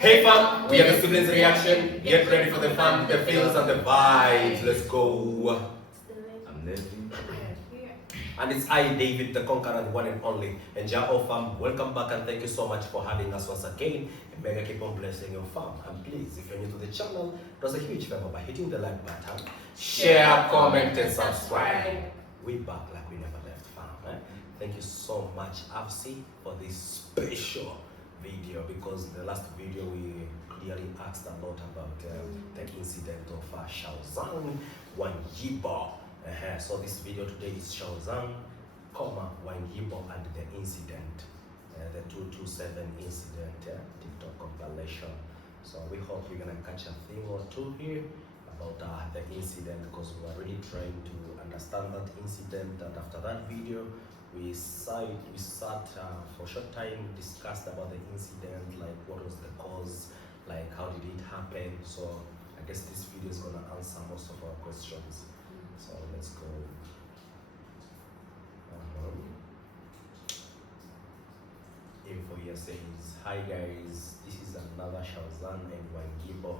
Hey fam, we are the students reaction. Get ready for the fun, the feels and the vibes. Let's go. I'm Nevin. And it's I, David, the conqueror, the one and only. And Jao fam, welcome back and thank you so much for having us once again. And may I keep on blessing your fam. And please, if you're new to the channel, does a huge favor by hitting the like button, share, comment, and subscribe. We back like we never left fam. Thank you so much, Absi, for this special video, because in the last video we clearly asked a lot about the incident of Xiao Zhan, YIBO. So this video today is Xiao Zhan, YIBO and the incident, the 227 incident, TikTok compilation. So we hope we're gonna catch a thing or two here about the incident, because we are really trying to understand that incident. And after that video, we sat for a short time, discussed about the incident, like what was the cause, like how did it happen. So I guess this video is gonna answer most of our questions. So let's go. Info here says, hi guys, this is another Xiao Zhan and YIBO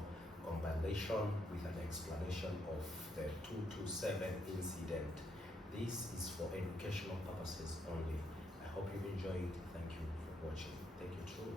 compilation with an explanation of the 227 incident. This is for educational purposes only. I hope you've enjoyed it. Thank you for watching. Thank you too.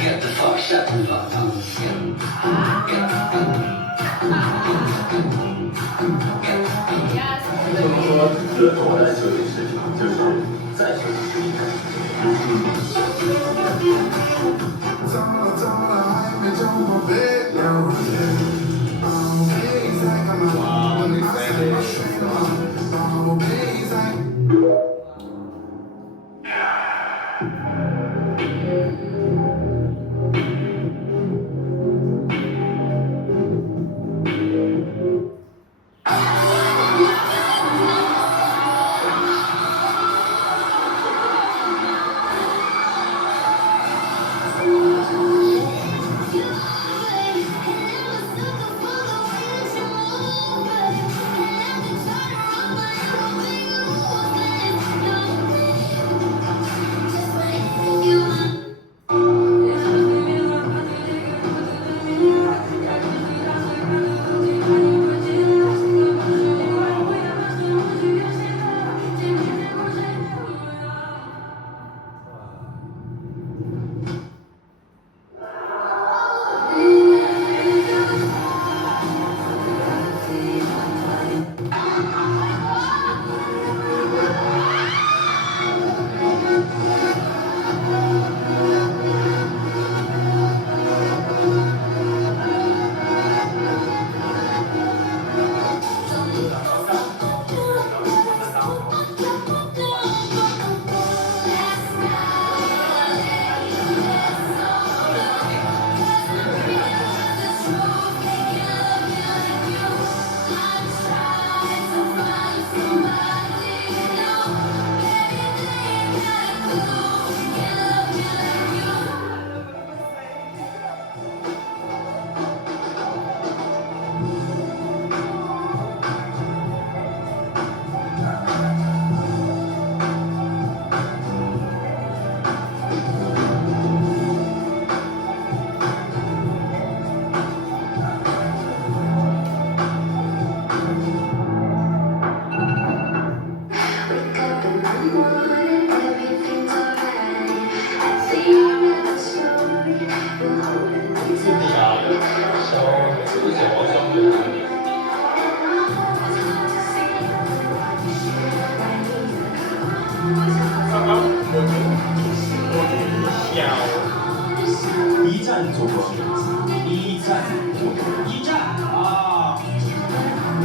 Get the fuck, shut the fuck up. Yes. 这么说，对我来设计市场就是再设计市场。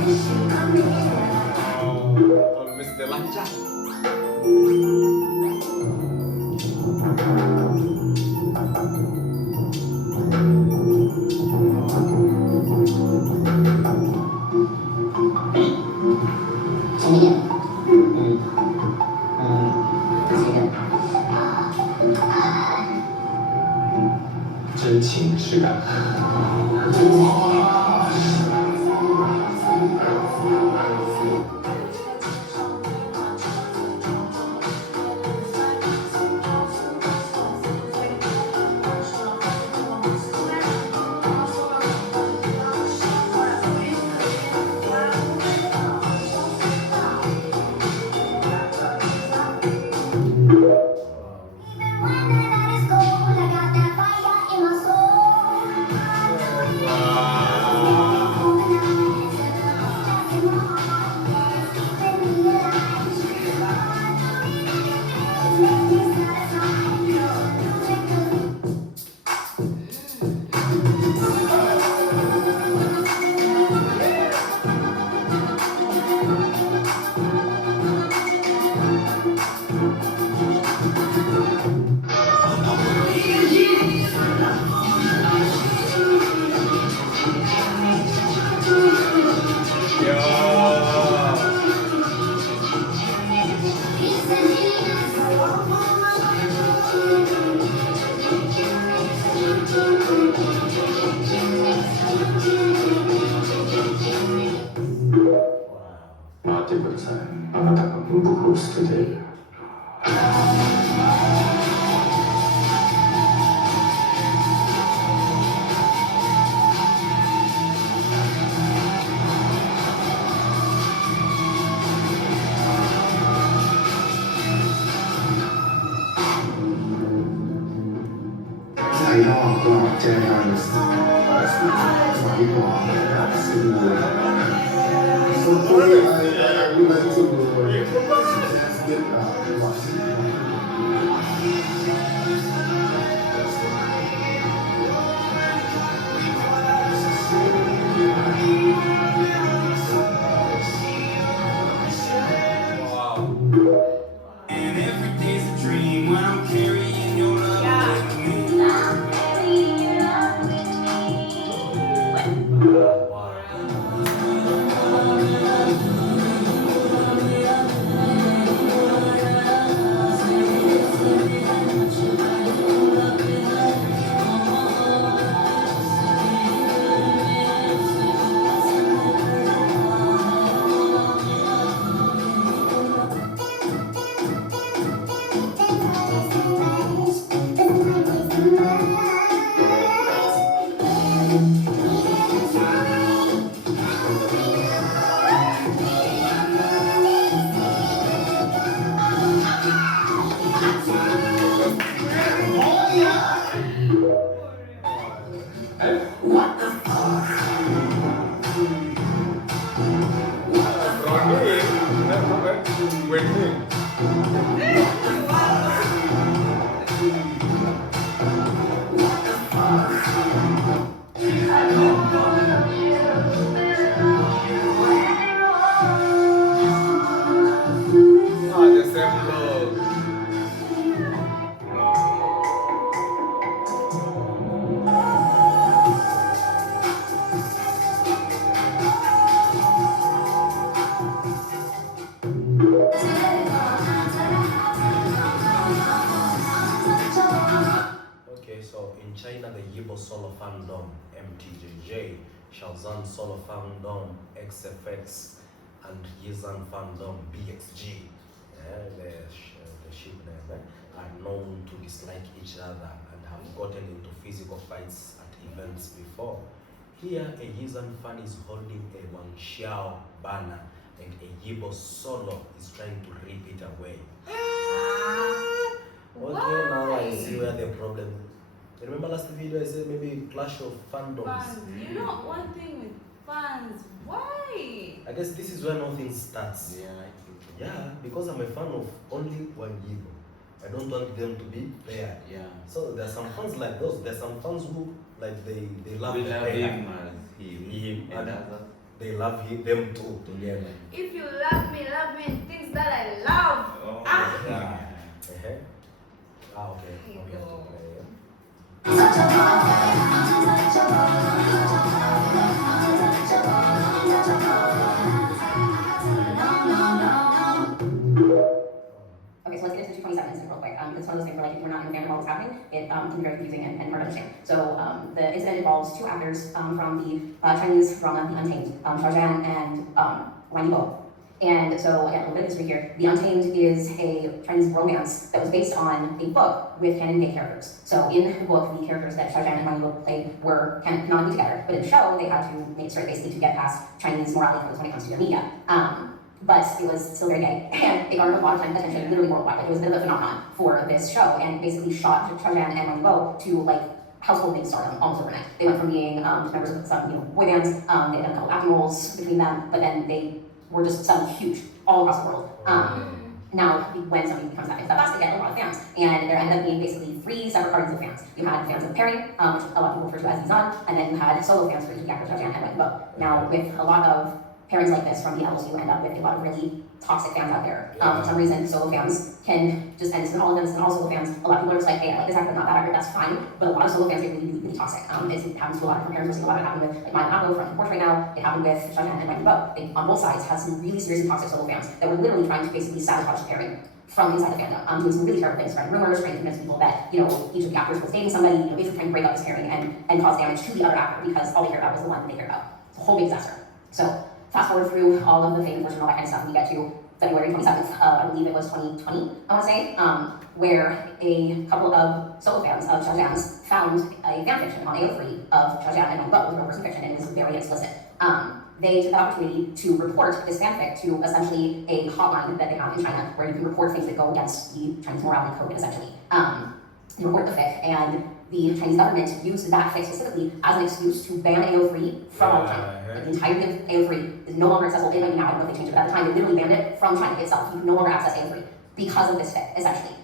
Oh, Mr. Lanja.真情实感。把这个菜把它打个不 close today。采药的这样的YIBO And every day's a dream when I'm carrying your love with me. Okay, so in China, the YIBO solo fandom, MTJJ, Xiao Zhan solo fandom, XFX, and Yizhan fandom, BXG, the ship name, are known to dislike each other and have gotten into physical fights at events before. Here, a Yizhan fan is holding a Wang Xiao banner, and a YIBO solo is trying to rip it away. Okay, now I see where the problem is. Remember last video I said maybe clash of fandoms. Fans. You know one thing with fans. Why? I guess this is where nothing starts. Yeah, I think. Yeah, because I'm a fan of only one YIBO. I don't want them to be there. Yeah. So there's some fans like those. There's some fans who like they love We the love player. him as him. Him. And others. they love them too together. If you love me in things that I love. Oh, Ah. yeah. Okay. Here you Okay, go. Okay, so let's get into 227 incident real quick. It's one of those things where, like, if you're not in the fandom while it's happening, it can be very confusing and hard to understand. So the incident involves two actors from the Chinese drama The Untamed, Xiao Zhan and YIBO. And so, yeah, a little bit of history here. The Untamed is a Chinese romance that was based on a book with canon gay characters. So in the book, the characters that Xiao Zhan and YIBO played were canonically together, but in the show, they had to make it straight basically to get past Chinese morality codes when it comes to their media. But it was still very gay, and it garnered a lot of attention, literally worldwide. Like, it was a bit of a phenomenon for this show, and basically shot Xiao Zhan and YIBO to, like, household name stardom almost overnight. They went from being members of some, boy bands, they had done a couple acting roles between them, but then they were just suddenly huge all across the world. Now, when somebody becomes that fast, they get a lot of fans, and there ended up being basically three separate parties of fans. You had fans of the pairing, which a lot of people refer to as Xiao Zhan, and then you had solo fans for each of the actors, Xiao Zhan and YIBO. Now, with a lot of pairings like this from the L's, you end up with a lot of really toxic fans out there. For some reason, solo fans can just, and it's not all of them, it's not all solo fans. A lot of people are just like, hey, I like this actor, not that actor, that's fine. But a lot of solo fans get really, really, really toxic. It happens to a lot of different pairings. We're seeing a lot of it happen with, like, YIBO from Porsche right now. It happened with Xiao Zhan and YIBO. They, on both sides, had some really seriously toxic solo fans that were literally trying to basically sabotage the pairing from inside the fandom, doing some really terrible things, spreading rumors, trying to convince people that, each of the actors was dating somebody, basically trying to break up this pairing and cause damage to the other actor because all they care about was the one that they care about. It's a whole big disaster. So, fast forward through all of the fame and all that kind of stuff, and we get to February 27th, I believe it was 2020, I want to say, where a couple of solo fans of Xiao Zhan's found a fan fiction on AO3 of Xiao Zhan and YIBO. It was real person fiction, and it was very explicit. They took the opportunity to report this fanfic to essentially a hotline that they have in China, where you can report things that go against the Chinese morality code, essentially. You report the fic, and the Chinese government used that fic specifically as an excuse to ban AO3 from all of China. Like, the entirety of AO3 is no longer accessible. It might be now, I don't know if they changed it, but at the time they literally banned it from China itself. You can no longer access AO3 because of this fic, essentially.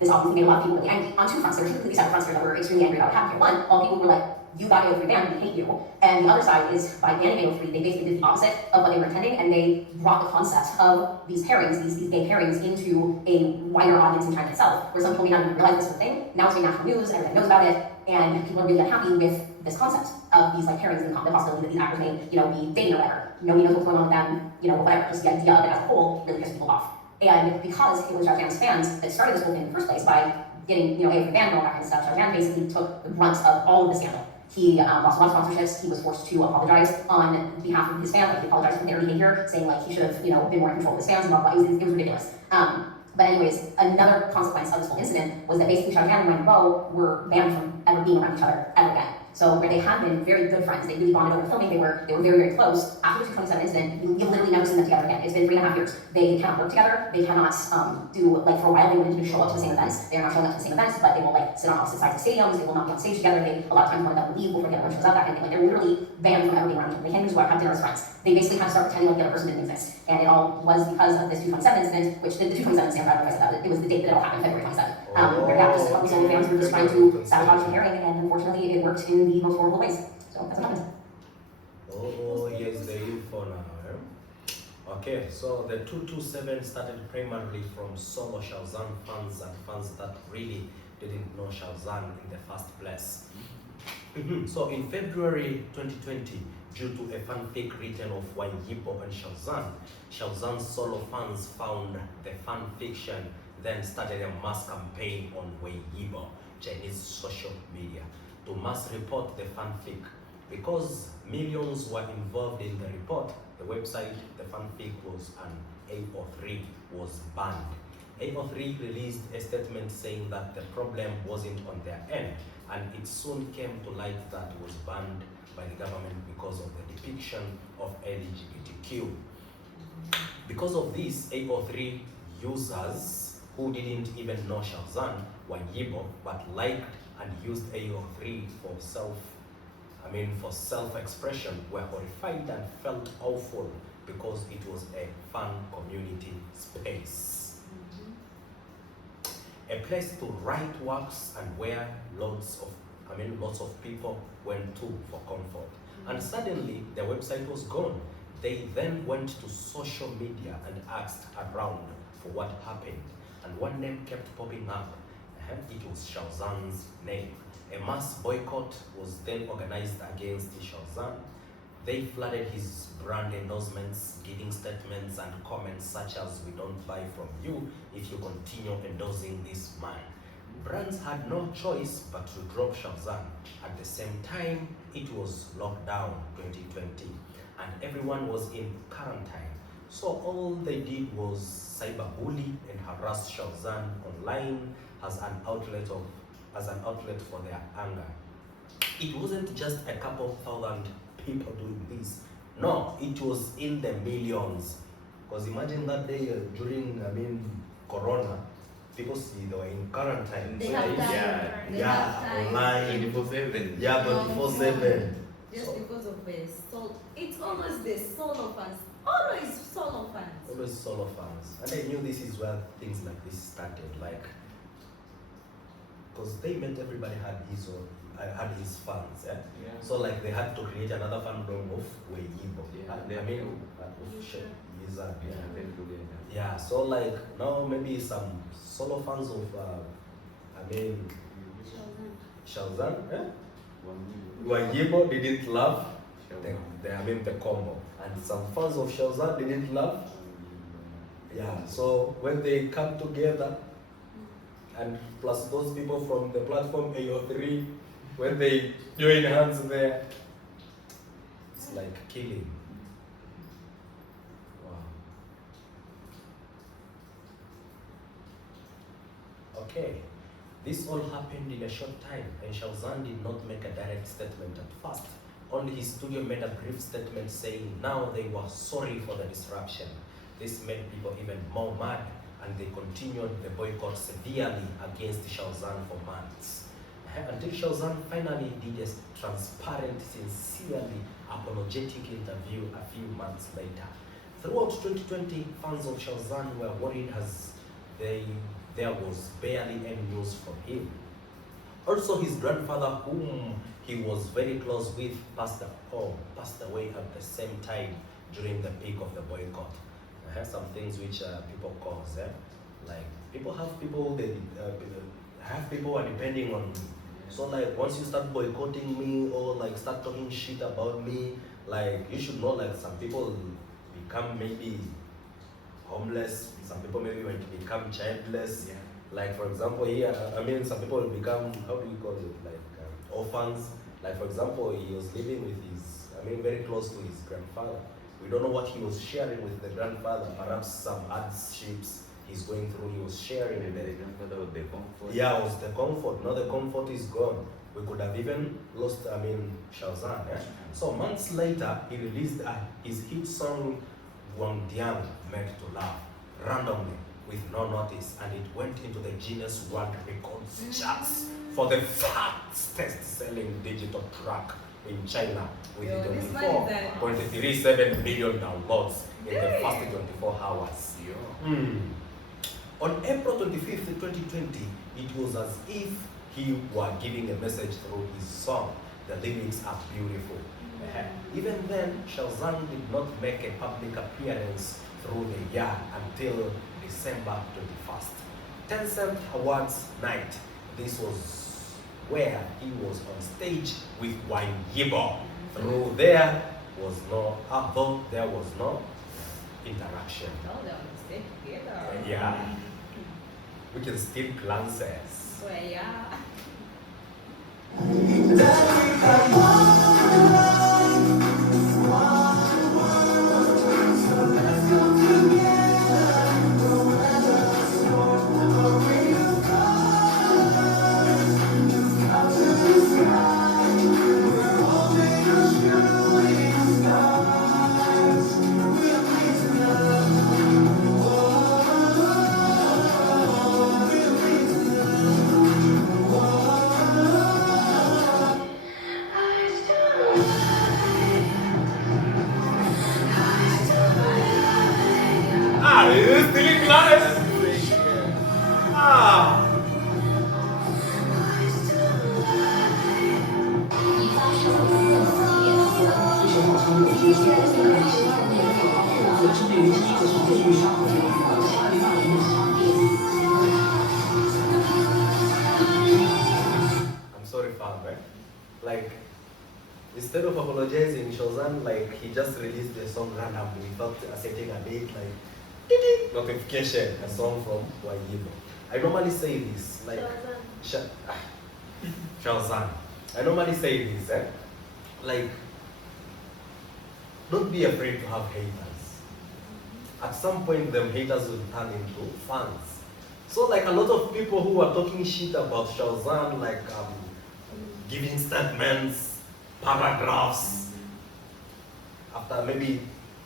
This obviously made a lot of people really angry on two fronts. There were two completely separate fronts here that were extremely angry about what happened here. One, all people were like, you got AO3 banned, we hate you. And the other side is, by banning AO3, they basically did the opposite of what they were intending, and they brought the concept of these pairings, these gay pairings, into a wider audience in China itself, where some people may not even realize this was a thing. Now it's being national news, everybody knows about it, and people are really unhappy with this concept of these, like, pairings and the possibility that these actors may, be dating or whatever. Nobody knows what's going on with them, whatever. Just the idea of it as a whole really pisses people off. And because it was Xiao Zhan's fans that started this whole thing in the first place by getting, AO3 banned and all that kind of stuff, Xiao Zhan basically took the brunt of all of the scandal. He lost a lot of sponsorships. He was forced to apologize on behalf of his fans. Like, he apologized for their behavior, saying, like, he should have, been more in control of his fans and blah, blah, blah. It was ridiculous. But anyways, another consequence of this whole incident was that basically Xiao Zhan and YIBO were banned from ever being around each other ever again. So where they had been very good friends, they really bonded over filming, they were very, very close. After the 227 incident, you've literally never seen them together again. It's been 3.5 years. They cannot work together, they cannot do, like, for a while they wouldn't even show up to the same events. They're not showing up to the same events, but they will, like, sit on opposite sides of stadiums, they will not be on stage together, they a lot of times one of them will leave before the other one shows up, that kind of thing. Like, they're literally banned from ever being around each other. They can't even just go out and have dinner as friends. They basically kind of start pretending like the other person didn't exist. And it all was because of this 227 incident, which the 227 stand for everybody said that. It was the date that it all happened, February 27th. Where yeah, just a couple solo fans were just trying to sabotage the pairing, and unfortunately it worked in the most horrible ways. So that's what happened. Oh, here's the info now. Okay, so the 227 started primarily from solo Xiao Zhan fans and fans that really didn't know Xiao Zhan in the first place. So in February 2020, due to a fanfic written of YIBO and Xiao Zhan's solo fans found the fan fiction, then started a mass campaign on YIBO, Chinese social media, to mass report the fanfic. Because millions were involved in the report, the website, the fanfic was an AO3 was banned. AO3 released a statement saying that the problem wasn't on their end, and it soon came to light that it was banned by the government because of the depiction of LGBTQ. Because of this, AO3 users who didn't even know Xiao Zhan were YIBO, but liked and used AO3 for self-expression, were horrified and felt awful because it was a fun community space. A place to write works and where lots of people went to for comfort. And suddenly the website was gone. They then went to social media and asked around for what happened. And one name kept popping up. It was Xiao Zhan's name. A mass boycott was then organized against Xiao Zhan. They flooded his brand endorsements, giving statements and comments such as, "We don't buy from you if you continue endorsing this man." Brands had no choice but to drop Xiao Zhan. At the same time, it was lockdown 2020 and everyone was in quarantine. So all they did was cyberbully and harass Xiao Zhan online as an outlet for their anger. It wasn't just a couple thousand people doing this. No, it was in the millions. Because imagine that day during, Corona, people see they were in quarantine. They So have they- time. They yeah, have time. online. 24/7. Yeah, 24/7. Just So- because of the soul. It's always the solo fans. Always solo fans. Always solo fans. And I knew this is where things like this started. Like, because they meant everybody had his own, had his fans. Yeah? Yeah. So like they had to create another fandom of YIBO. Yeah, Of Xiao Zhan. Yeah, Yeah. them together. Yeah. So like now maybe some solo fans of Xiao Zhan, YIBO didn't love the combo, and some fans of Xiao Zhan didn't love. Yeah. So when they come together, and plus those people from the platform AO3, when they join hands there, it's like killing. Wow. Okay, this all happened in a short time, and Xiao Zhan did not make a direct statement at first. Only his studio made a brief statement saying now they were sorry for the disruption. This made people even more mad, and they continued the boycott severely against Xiao Zhan for months. Until Xiao Zhan finally did a transparent, sincerely apologetic interview a few months later. Throughout 2020, fans of Xiao Zhan were worried as there was barely any news from him. Also, his grandfather, whom he was very close with, passed away at the same time during the peak of the boycott. I have some things which people cause, like people have people who are depending on me. So like once you start boycotting me or like start talking shit about me, like you should know like some people become maybe homeless, some people maybe want to become childless. Yeah. Like for example here, some people will become, how do you call it, like orphans. Like for example, he was living with his, very close to his grandfather. We don't know what he was sharing with the grandfather, perhaps some hardships he's going through, he was sharing with Maybe the the grandfather with the comfort. yeah, it was the comfort. Now the comfort is gone. We could have even lost, Xiao Zhan. Yeah? So months later, he released his hit song, Wang Made to Love, randomly, with no notice, and it went into the Guinness World Records charts for the fastest selling digital track in China, with Yo, this man is a- 24.37 million downloads in the first 24 hours. Yeah. On April 25th, 2020, it was as if he were giving a message through his song. The lyrics are beautiful. Even then, Xiao Zhan did not make a public appearance through the year until December 21st. Tencent Awards night. This was where he was on stage with YIBO. Through there was no interaction. No, they will stay together. Yeah. We can still glances. Well, yeah. It is still in glances. Ah. 次针对于第一个从地狱杀回的预告，2020年8月。I'm sorry, fam, right? Like, instead of apologizing, Xiao Zhan, like, he just released the song randomly without setting a date, like, notification, a song from YIBO. I normally say this, like, Xiao Zhan. I normally say this, like, don't be afraid to have haters. At some point, them haters will turn into fans. So, like, a lot of people who are talking shit about Xiao Zhan, like, giving statements, paragraphs, after maybe,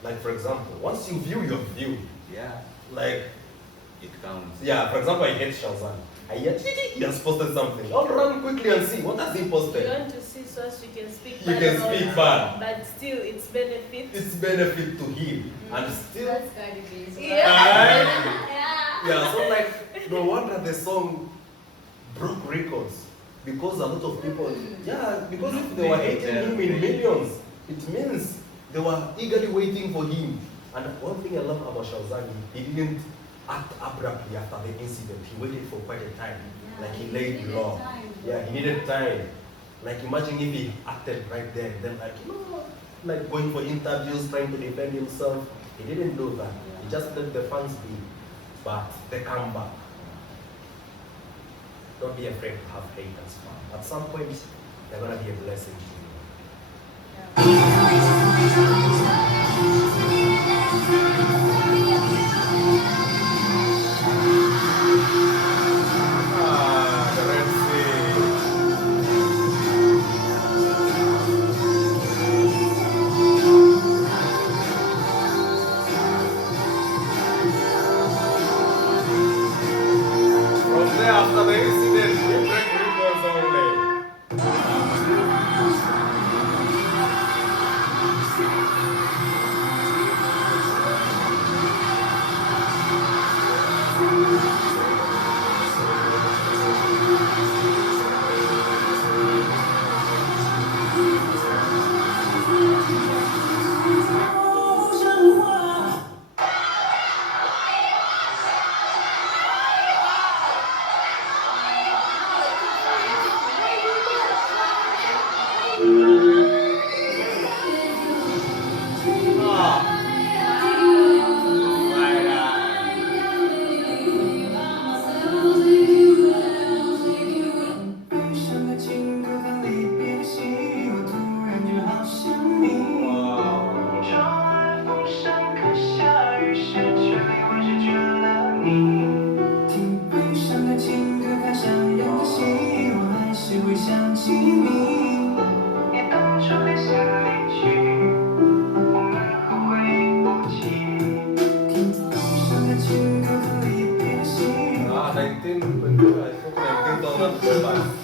like, for example, once you view your view, Yeah, like, it counts. yeah, for example, I hate Xiao Zhan. I hear, he has posted something. I'll run quickly and see, what has he You posted? want to see so as you can speak You bad can about speak it, bad. but still it's benefit. It's benefit to him, and still, That's Cardi B's. yeah, so like, no wonder the song broke records, because a lot of people, yeah, because if they were hating him in millions, it means they were eagerly waiting for him. And one thing I love about Xiao Zhan, he didn't act abruptly after the incident. He waited for quite a time. Like, he laid low. Yeah, he needed time. Like, imagine if he acted right there, then like, you know, like going for interviews, trying to defend himself. He didn't do that. He just let the fans be. But they come back. Don't be afraid to have haters. At some point, they're gonna be a blessing to you. The Red From there, after the incident, we break records only. Ah, 19, I spoke 19,000.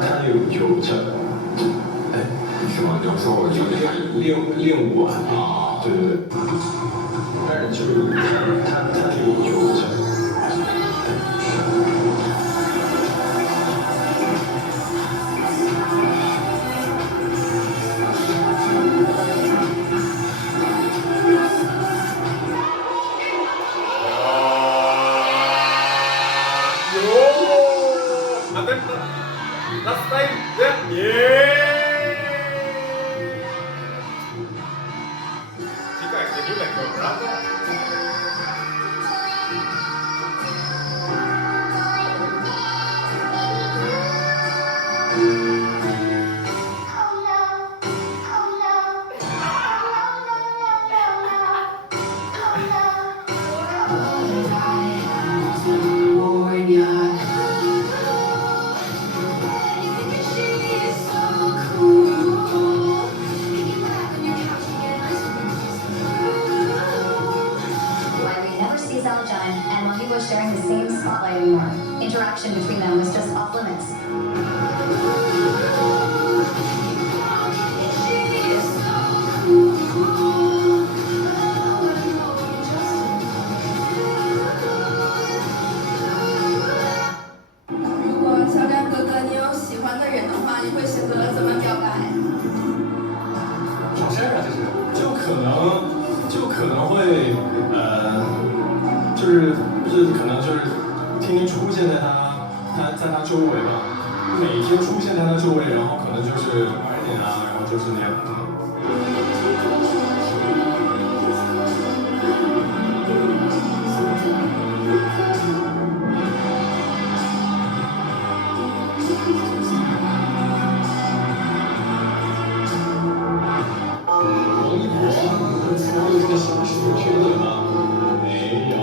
他有这，哎，是吗？就说我就练舞啊，对对对，但是就是他有这。Last time, yeah. Chica, can you like your brother? Why we never see Xiao Zhan and YIBO sharing the same spotlight anymore. Interaction between them was just off limits. 如果小展哥哥你有喜欢的人的话，你会选择怎么表白？好事啊，这是就可能会就是可能就是天天出现在他周围吧，每天出现在他周围，然后可能就是晚一点啊，然后就是那样。王一博参与这个形式，觉得吗？没有。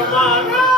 come on. Yeah.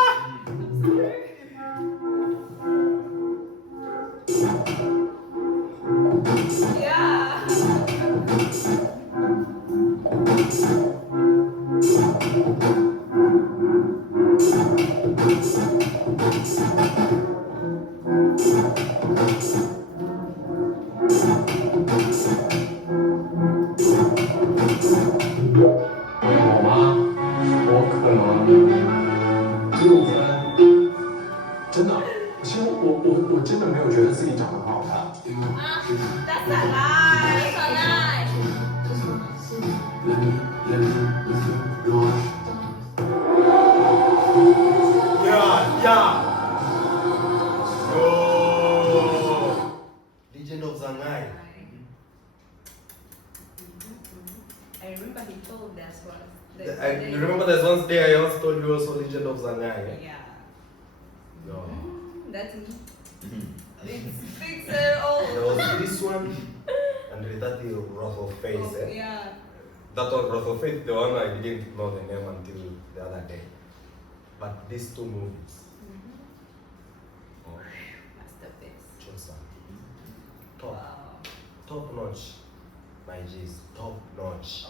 真的，其实我真的没有觉得自己长得很好看。 That's a lie. That's a lie. Yeah. Oh. Legend of Zangai. I remember he told us once. I remember there's one day I also told you also Legend of Zangai. Yeah. No. That's me. It's fixer all. There was this one and that is Wrath of Faith. Eh? Yeah. That one Wrath of Faith, the one I didn't know the name until the other day. But these two movies. Oh, Masterpiece. Chosa. Top. Wow. Top notch. My G's. Top notch.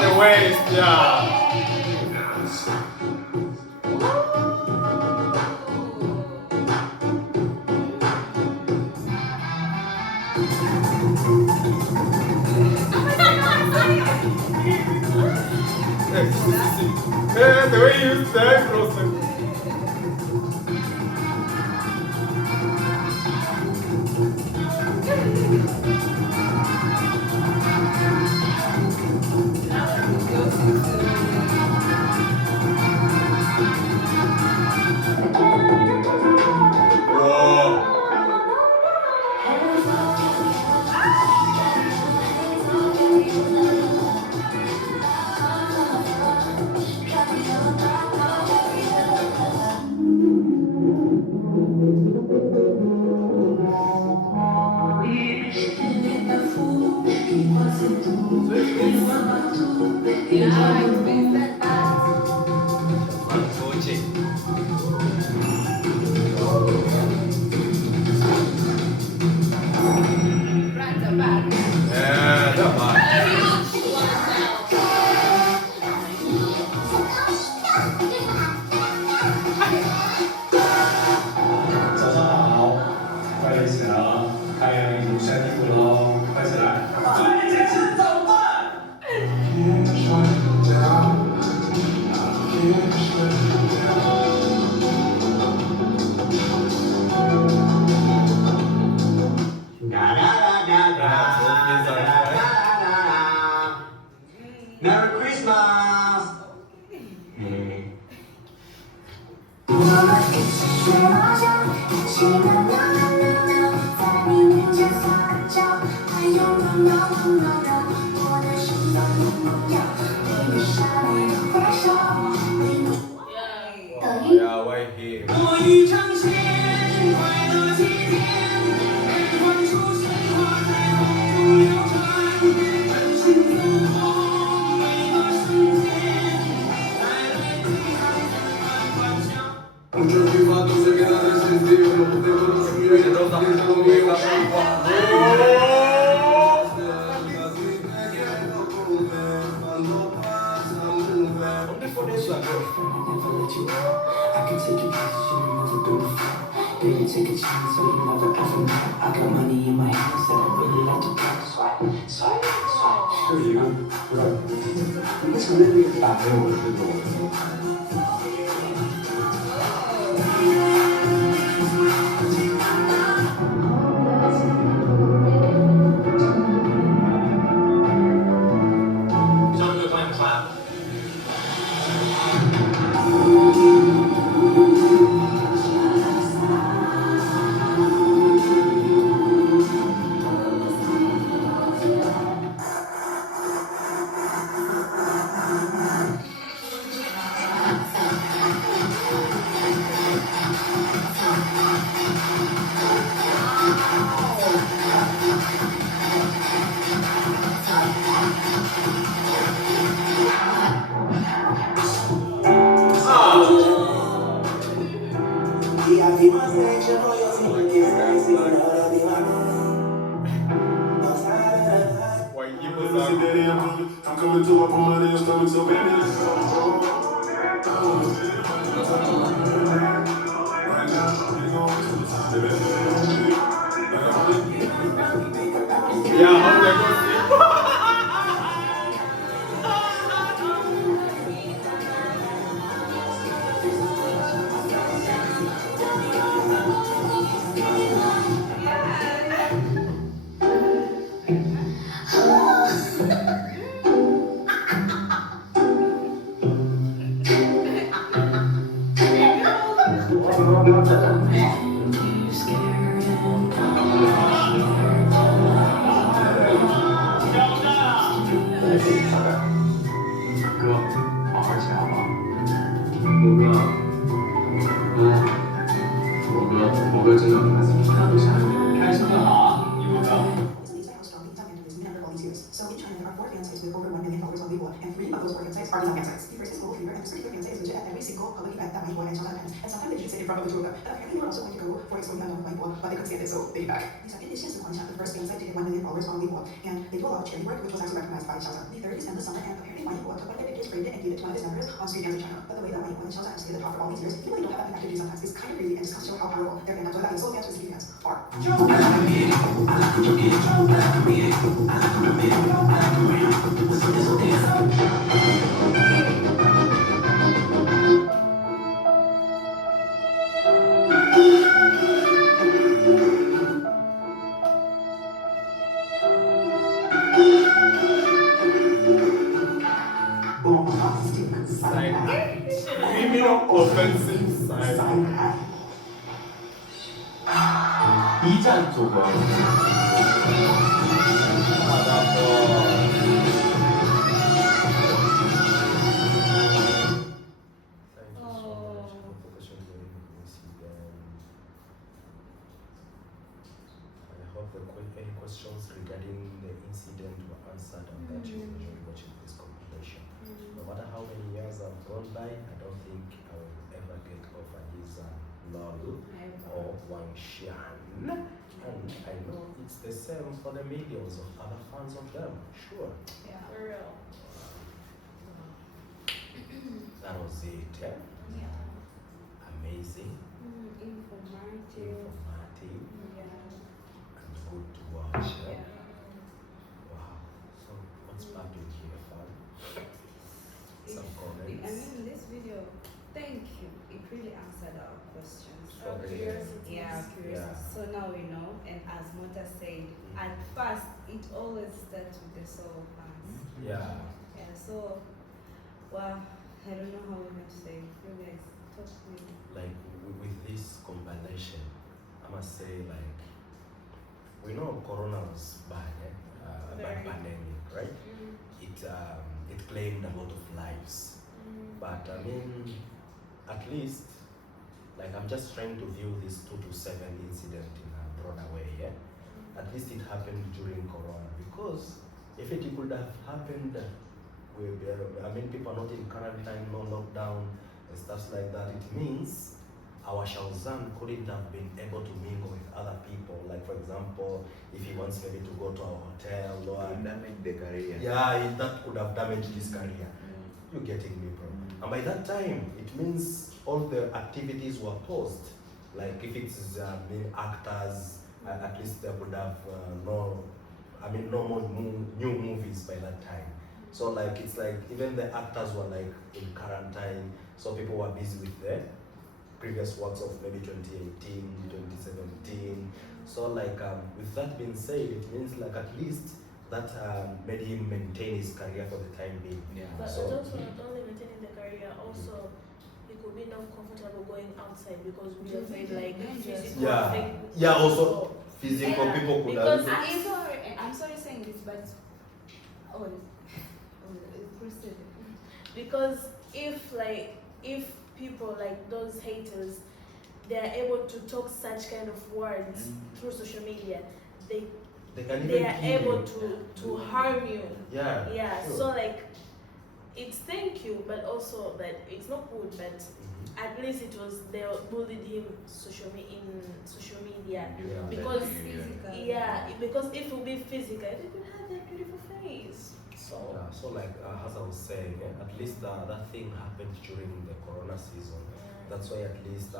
The waist, yeah. Man, the way you stand, Rosen. Yeah, not bad. 早上好，快点起来了，太阳已经晒屁股喽，快起来！快点吃早饭。Merry Christmas! Yeah, why here? 我欲尝鲜，快乐几天，日光出现，花在梦中流传，真情付红，每个瞬间，带来美好的幻想。 Muchos chivatos se quedan resentidos, tengo los suyos y no están conmigo. Casi te quiero comer cuando pasa nubes. ¿Dónde fue eso? I can take your position and move it through the floor. Baby, take a chance so you never ever know. I got money in my hands that I really like to blow. Swipe, swipe, swipe. 就是一个不知道，你承认这个打给我这种。上个观察。 I'm coming to my money, I'm coming so baby, let's go. Right now, we going to the top, baby. Yeah, how they go see? So in China, there are 4 fan sites with over 1 million followers on WIBO, and 3 of those 4 fan sites are design fan sites. The first is global fever, and the second fan site is legit at every single public event that YIBO and Xiao Zhan attends. And sometimes they just sit in front of the two of them. And apparently they were also going to go for exploding Fandom on YIBO, but they couldn't stand it, so they back. The second is Xiao Zhan, the first fan site to get 1 million followers on WIBO, and they do a lot of charity work, which was actually recognized by Xiao Zhan. The third is End the Summer, and apparently YIBO took one of their pictures, framed it, and gave it to one of his members on street dance in China. But the way that YIBO and Xiao Zhan stayed at the top for all these years, even though they don't have that activity sometimes, is kind of crazy and just comes to show how powerful their fandom, whether that is solo fans or speed fans, are. Criminal offensive side. 一战组合。I hope any questions regarding the incident were answered and that you enjoy watching this compilation. No matter how many years have gone by, I don't think I will ever get over his LOL or WANG. And I know it's the same for the millions of other fans of them, sure. Yeah, for real. That was it, yeah? Yeah. Amazing, Informative. Yeah. and good to watch, yeah? Yeah. Wow. So what's popping here, fun? Some I comments? mean, this video, thank you. It really answered our questions. Our curiosity. Yeah, curious. Yeah. So now we know, and as Mota said, at first it always starts with the solo fans. Yeah. Yeah, so, well, I don't know how we're going to say. You guys, talk to me. Like with this compilation, must say, like, we know Corona was bad, a bad pandemic, right? It claimed a lot of lives. But I mean, at least, like, I'm just trying to view this 227 incident in a broader way, yeah? At least it happened during Corona, because if it could have happened I mean, people are not in quarantine, no lockdown, and stuff like that, it means our Xiao Zhan couldn't have been able to mingle with other people. Like, for example, if he wants maybe to go to a hotel or damage the career. yeah, that could have damaged his career. You're getting me, bro. And by that time, it means all the activities were paused. Like, if it's actors, at least they would have no more new movies by that time. So like, it's like even the actors were like in quarantine, so people were busy with their previous works of maybe 2018, 2017. So like, with that being said, it means like at least that made him maintain his career for the time being. Yeah. But So- it's also not only maintaining the career, also he could be not comfortable going outside because we are afraid like physical Yeah. effect. Yeah, also physical Yeah, people could because have. I'm sorry saying this, but proceed. Because if people like those haters, they are able to talk such kind of words through social media, they can they even are kill able you. to harm you. Yeah. Yeah, sure. so like it's thank you, but also that it's not good, but Mhm. at least it was they bullied him in social media. Yeah. Because Physical. yeah, because if it would be physical, they could have that beautiful face. So Yeah, so like as I was saying, at least that thing happened during the Corona season. That's why at least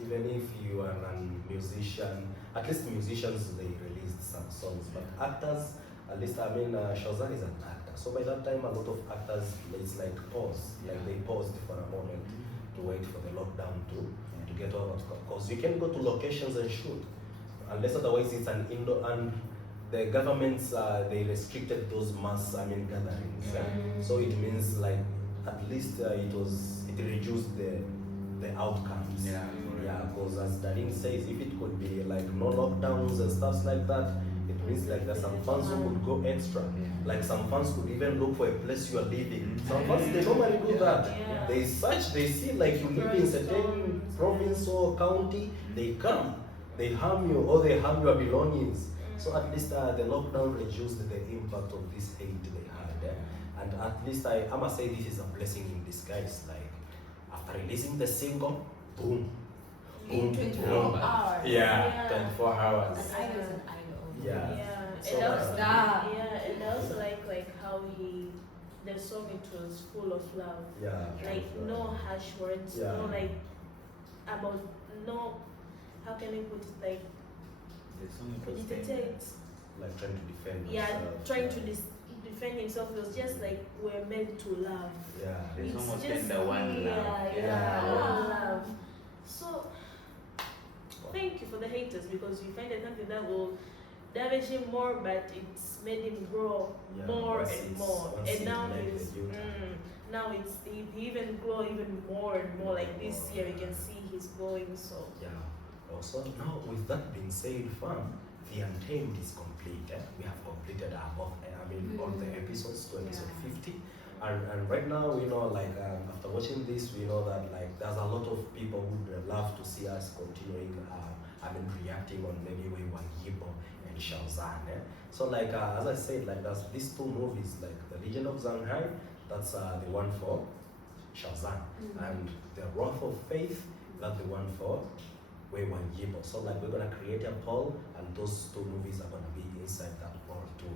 even if you are a musician, at least musicians they released some songs, but actors, at least I mean Xiao Zhan is an actor. So by that time a lot of actors it's like pause, like they paused for a moment to wait for the lockdown to get over, because you can go to locations and shoot, unless otherwise it's an indoor, and the governments they restricted those mass gatherings. So it means like at least it reduced the outcomes. Yeah, because as Darlene says, if it could be like no lockdowns and stuff like that, it means like there's some fans who would go extra. Like some fans could even look for a place you are living. Some fans they normally do that. Yeah. They see like you live in certain province or county, they come, they harm you or they harm your belongings. So at least the lockdown reduced the impact of this hate they had. And at least I must say this is a blessing in disguise. Like after releasing the single, boom. In 24 hours. Yeah, 24 hours. An idol is an idol. Yeah. yeah, So, and also Stop. yeah, and I also like how the song it was full of love. Yeah. Like no harsh words, Yeah. no like about no how can I put it like The song it was meditate. Like trying to defend Yeah, yourself. trying to defend himself. It was just like we're meant to love. Yeah. The song It's was just tender one yeah, love. yeah, one love. So thank you for the haters because you find something that will damage him more, but it's made him grow Yeah, more once and it's- more. once And it now made he's the U-turn. now it's he even grow even more and more. Like this year, we can see he's growing. So Yeah. Also, now with that being said, fam, the Untamed is complete. We have completed all the episodes to episode 50. And right now, we know, like, after watching this, we know that, like, there's a lot of people who would love to see us continuing, reacting on maybe YIBO and Xiao Zhan. So, like, as I said, like, there's these two movies, like, The Legend of Shanghai, that's the one for Xiao Zhan, and The Wrath of Faith, that's the one for YIBO. So, like, we're gonna create a poll, and those two movies are gonna be inside that poll too.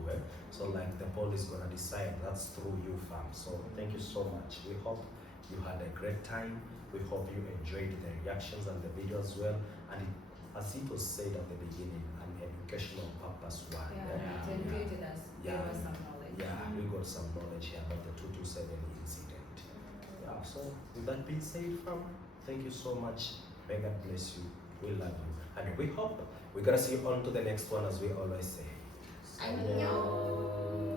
So, like, the poll is gonna decide. That's through you, fam. So, thank you so much. We hope you had a great time. We hope you enjoyed the reactions and the video as well. And as it was said at the beginning, an educational purpose one. It educated us, Yeah. gave us some knowledge. Yeah, we got some knowledge here about the 227 incident. Yeah, so with that being said, fam, thank you so much. May God bless you. We love you. And we hope we're gonna see you on to the next one, as we always say. Annyeong.